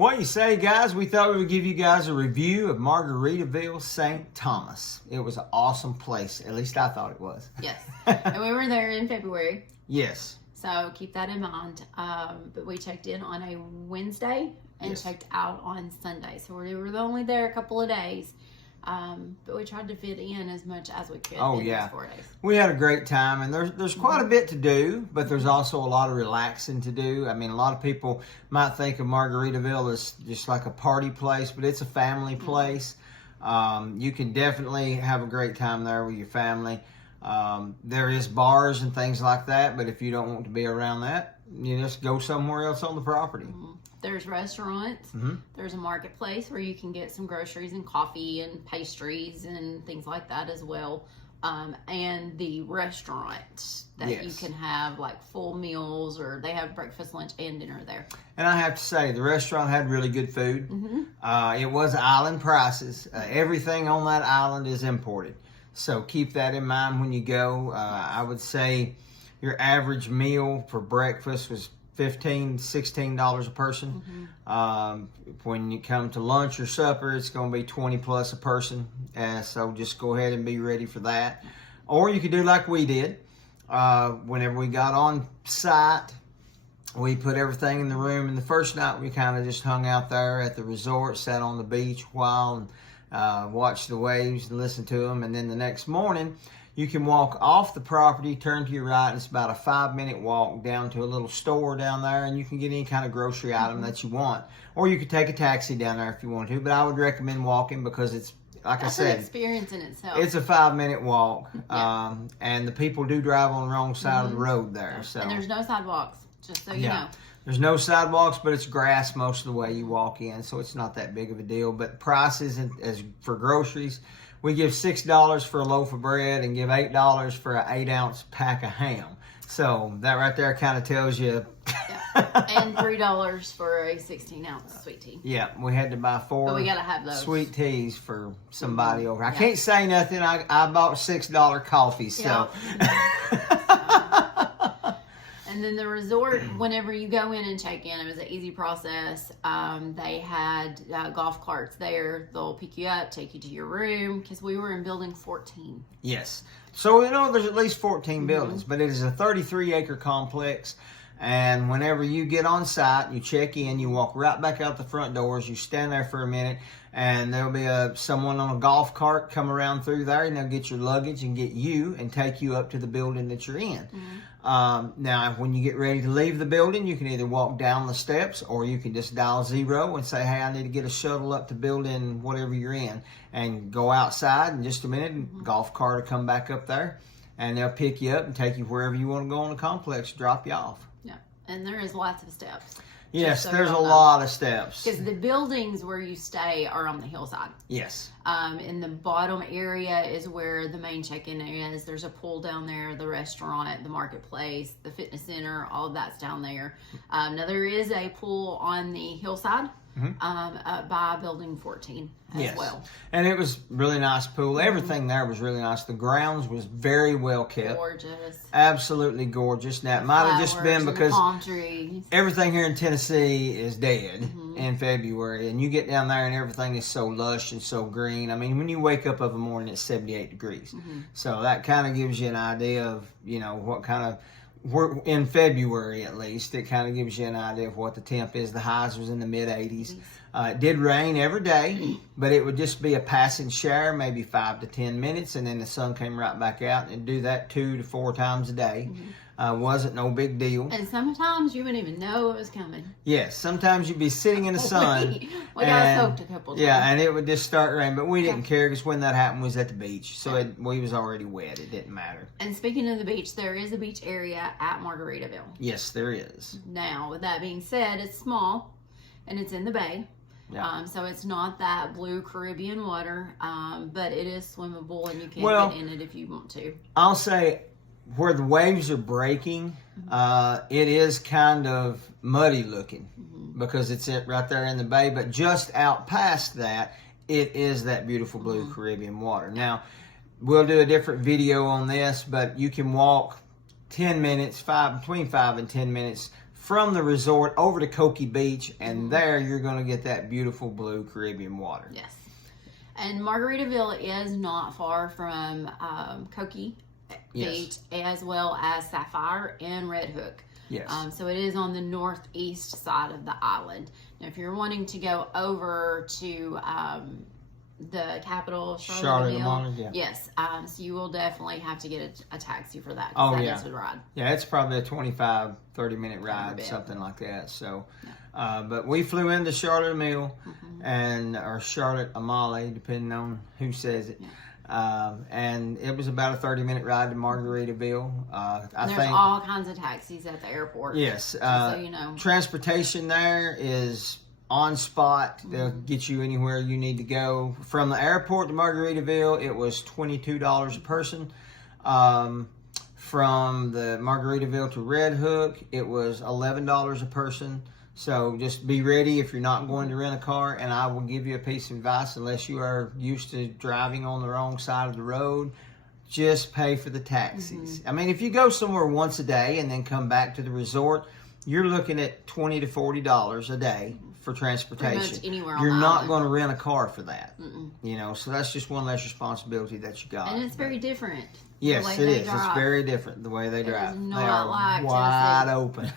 What you say, guys? We thought we would give you guys a review of Margaritaville, St. Thomas. It was an awesome place. At least I thought it was. Yes. And we were there in February. Yes. So keep that in mind. But we checked in on a Wednesday and checked out on Sunday. So we were only there a couple of days. But we tried to fit in as much as we could. Oh, in yeah. those 4 days. We had a great time, and there's quite a bit to do, but there's also a lot of relaxing to do. I mean, a lot of people might think of Margaritaville as just like a party place, but it's a family place. You can definitely have a great time there with your family. There is bars and things like that, but if you don't want to be around that, you just go somewhere else on the property. There's restaurants. There's a marketplace where you can get some groceries and coffee and pastries and things like that as well. And the restaurant that you can have like full meals, or they have breakfast, lunch, and dinner there. And I have to say, the restaurant had really good food. It was island prices. Everything on that island is imported. So keep that in mind when you go. I would say your average meal for breakfast was $15, $16 a person. When you come to lunch or supper, it's going to be 20 plus a person. So just go ahead and be ready for that. Or you could do like we did. Whenever we got on site, we put everything in the room. And the first night, we kind of just hung out there at the resort, sat on the beach a while, and watched the waves and listened to them. And then the next morning, you can walk off the property, turn to your right, and it's about a 5-minute walk down to a little store down there, and you can get any kind of grocery item that you want. Or you could take a taxi down there if you want to, but I would recommend walking because it's, like I said, an experience in itself. It's a 5-minute walk, and the people do drive on the wrong side of the road there. So. And there's no sidewalks, just so you know. There's no sidewalks, but it's grass most of the way you walk in, so it's not that big of a deal. But prices as for groceries, we give $6 for a loaf of bread and give $8 for an 8-ounce pack of ham. So that right there kind of tells you. And $3 for a 16-ounce sweet tea. Yeah, we had to buy 4 but we gotta have those sweet teas for somebody over. I can't say nothing. I bought $6 coffee, so. And then the resort, whenever you go in and check in, it was an easy process. They had golf carts there. They'll pick you up, take you to your room, because we were in building 14. Yes. So, there's at least 14 buildings, but it is a 33-acre complex. And whenever you get on site, you check in, you walk right back out the front doors, you stand there for a minute, and there'll be someone on a golf cart come around through there, and they'll get your luggage and get you and take you up to the building that you're in. Now, when you get ready to leave the building, you can either walk down the steps, or you can just dial 0 and say, hey, I need to get a shuttle up to building whatever you're in, and go outside in just a minute, and golf cart will come back up there, and they'll pick you up and take you wherever you want to go in the complex, drop you off. Yeah, and there is lots of steps. Yes, there's a lot of steps. Because the buildings where you stay are on the hillside. Yes. In the bottom area is where the main check-in is. There's a pool down there, the restaurant, the marketplace, the fitness center, all of that's down there. Now, there is a pool on the hillside by building 14 as well. And it was really nice pool. Everything there was really nice. The grounds was very well kept. Gorgeous. Absolutely gorgeous. Now, it might have just been because palm trees. Everything here in Tennessee is dead in February, and you get down there and everything is so lush and so green. I mean, when you wake up of a morning, it's 78 degrees. So that kind of gives you an idea of, what kind of, in February at least, it kind of gives you an idea of what the temp is. The highs was in the mid-80s. It did rain every day, but it would just be a passing shower, maybe 5 to 10 minutes, and then the sun came right back out, and do that 2 to 4 times a day. Wasn't no big deal. And sometimes you wouldn't even know it was coming. Yes, sometimes you'd be sitting in the sun. we got soaked a couple times. Yeah, and it would just start raining, but we didn't care because when that happened was at the beach, so we was already wet. It didn't matter. And speaking of the beach, there is a beach area at Margaritaville. Yes, there is. Now, with that being said, it's small, and it's in the bay. Yeah. So it's not that blue Caribbean water, but it is swimmable, and you can get in it if you want to. I'll say, where the waves are breaking, it is kind of muddy looking because it's right there in the bay. But just out past that, it is that beautiful blue Caribbean water. Now, we'll do a different video on this, but you can walk 10 minutes, between 5 and 10 minutes from the resort over to Cokie Beach, and there you're going to get that beautiful blue Caribbean water. Yes. And Margaritaville is not far from Cokie Beach, as well as Sapphire and Red Hook. Yes. So it is on the northeast side of the island. Now, if you're wanting to go over to the capital, Charlottesville, yes. So you will definitely have to get a taxi for that. Oh, that yeah. is a ride. Yeah, it's probably a 25, 30-minute ride, something like that. So, but we flew into Charlottesville, or Charlotte Amale, depending on who says it. Yeah. And it was about a 30-minute ride to Margaritaville. There's all kinds of taxis at the airport. Yes. So you know. Transportation there is on spot. They'll get you anywhere you need to go. From the airport to Margaritaville, it was $22 a person. From the Margaritaville to Red Hook, it was $11 a person. So just be ready if you're not going to rent a car, and I will give you a piece of advice, unless you are used to driving on the wrong side of the road, just pay for the taxis. I mean, if you go somewhere once a day and then come back to the resort, you're looking at $20 to $40 a day for transportation. Anywhere on you're the not island. going to rent a car for that. You know, so that's just one less responsibility that you got. And it's very different. Yes, it is. It's very different the way they drive. They are like wide open.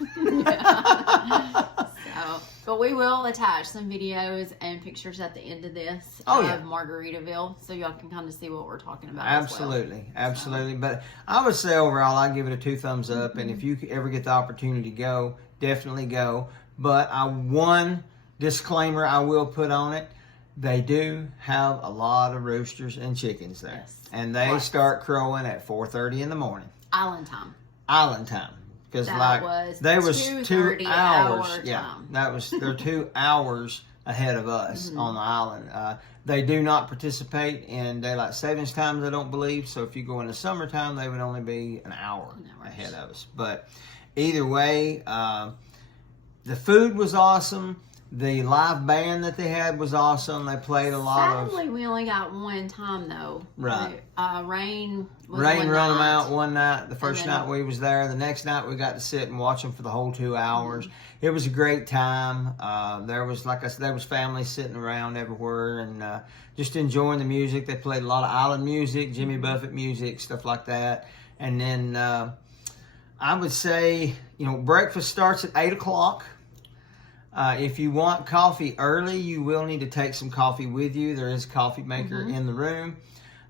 But we will attach some videos and pictures at the end of this of Margaritaville, so y'all can kind of see what we're talking about. Absolutely, absolutely. But I would say overall, I give it a 2 thumbs up. And if you ever get the opportunity to go, definitely go. But one disclaimer I will put on it: they do have a lot of roosters and chickens there, and they start crowing at 4:30 in the morning. Island time. Island time. Because they was 2 hours. They're 2 hours ahead of us on the island. They do not participate in daylight savings times, I don't believe. So if you go in the summertime, they would only be an hour ahead of us. But either way, the food was awesome. The live band that they had was awesome. They played a lot Sadly, we only got one time though. Right. Rain run them out one night. The first night we was there. The next night we got to sit and watch them for the whole 2 hours. It was a great time. There was, like I said, there was families sitting around everywhere and just enjoying the music. They played a lot of island music, Jimmy Buffett music, stuff like that. And then I would say, breakfast starts at 8 o'clock. If you want coffee early, you will need to take some coffee with you. There is a coffee maker in the room.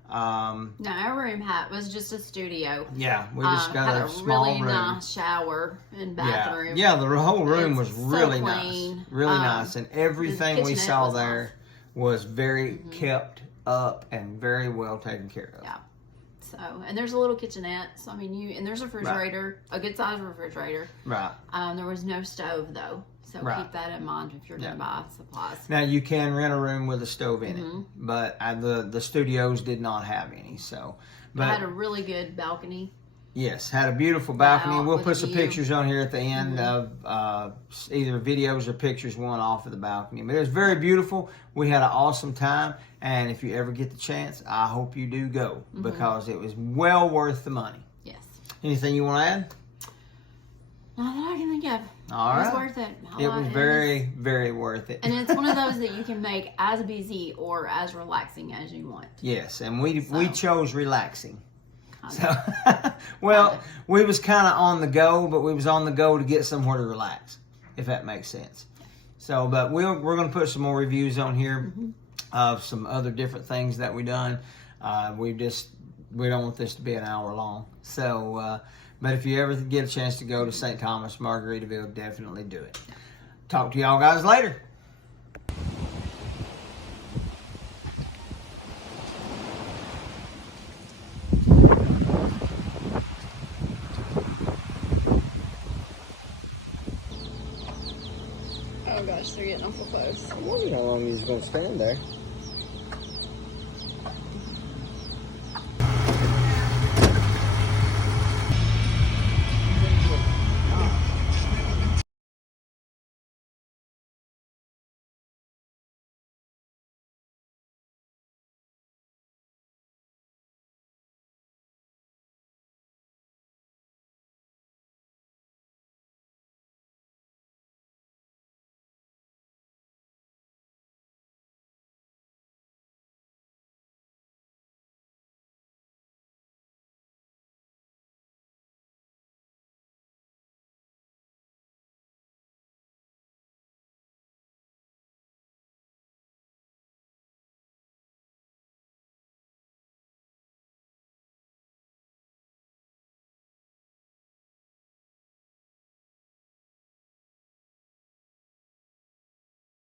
No, our room was just a studio. Yeah, we just got a small really room. Nice shower and bathroom. Yeah, the whole room was really clean. Nice. Really nice. And everything we saw there was very kept up and very well taken care of. Yeah. So, and there's a little kitchenette. So, I mean, and there's a refrigerator, a good sized refrigerator. Right. There was no stove though. So keep that in mind if you're going to buy supplies. Now you can rent a room with a stove in it, but the studios did not have any. So, but it had a really good balcony. Yes, had a beautiful balcony. We'll put some pictures on here at the end of either videos or pictures, one off of the balcony. But it was very beautiful. We had an awesome time, and if you ever get the chance, I hope you do go because it was well worth the money. Yes. Anything you want to add? Not that I can think of. All right. It was worth it. It was very, very worth it. And it's one of those that you can make as busy or as relaxing as you want. Yes, and we chose relaxing. So, we was kind of on the go, but we was on the go to get somewhere to relax, if that makes sense. So, but we're going to put some more reviews on here of some other different things that we done. We don't want this to be an hour long. So, but if you ever get a chance to go to St. Thomas, Margaritaville, definitely do it. Talk to y'all guys later. Oh gosh, they're getting awful close. I wondered how long he was going to stand there.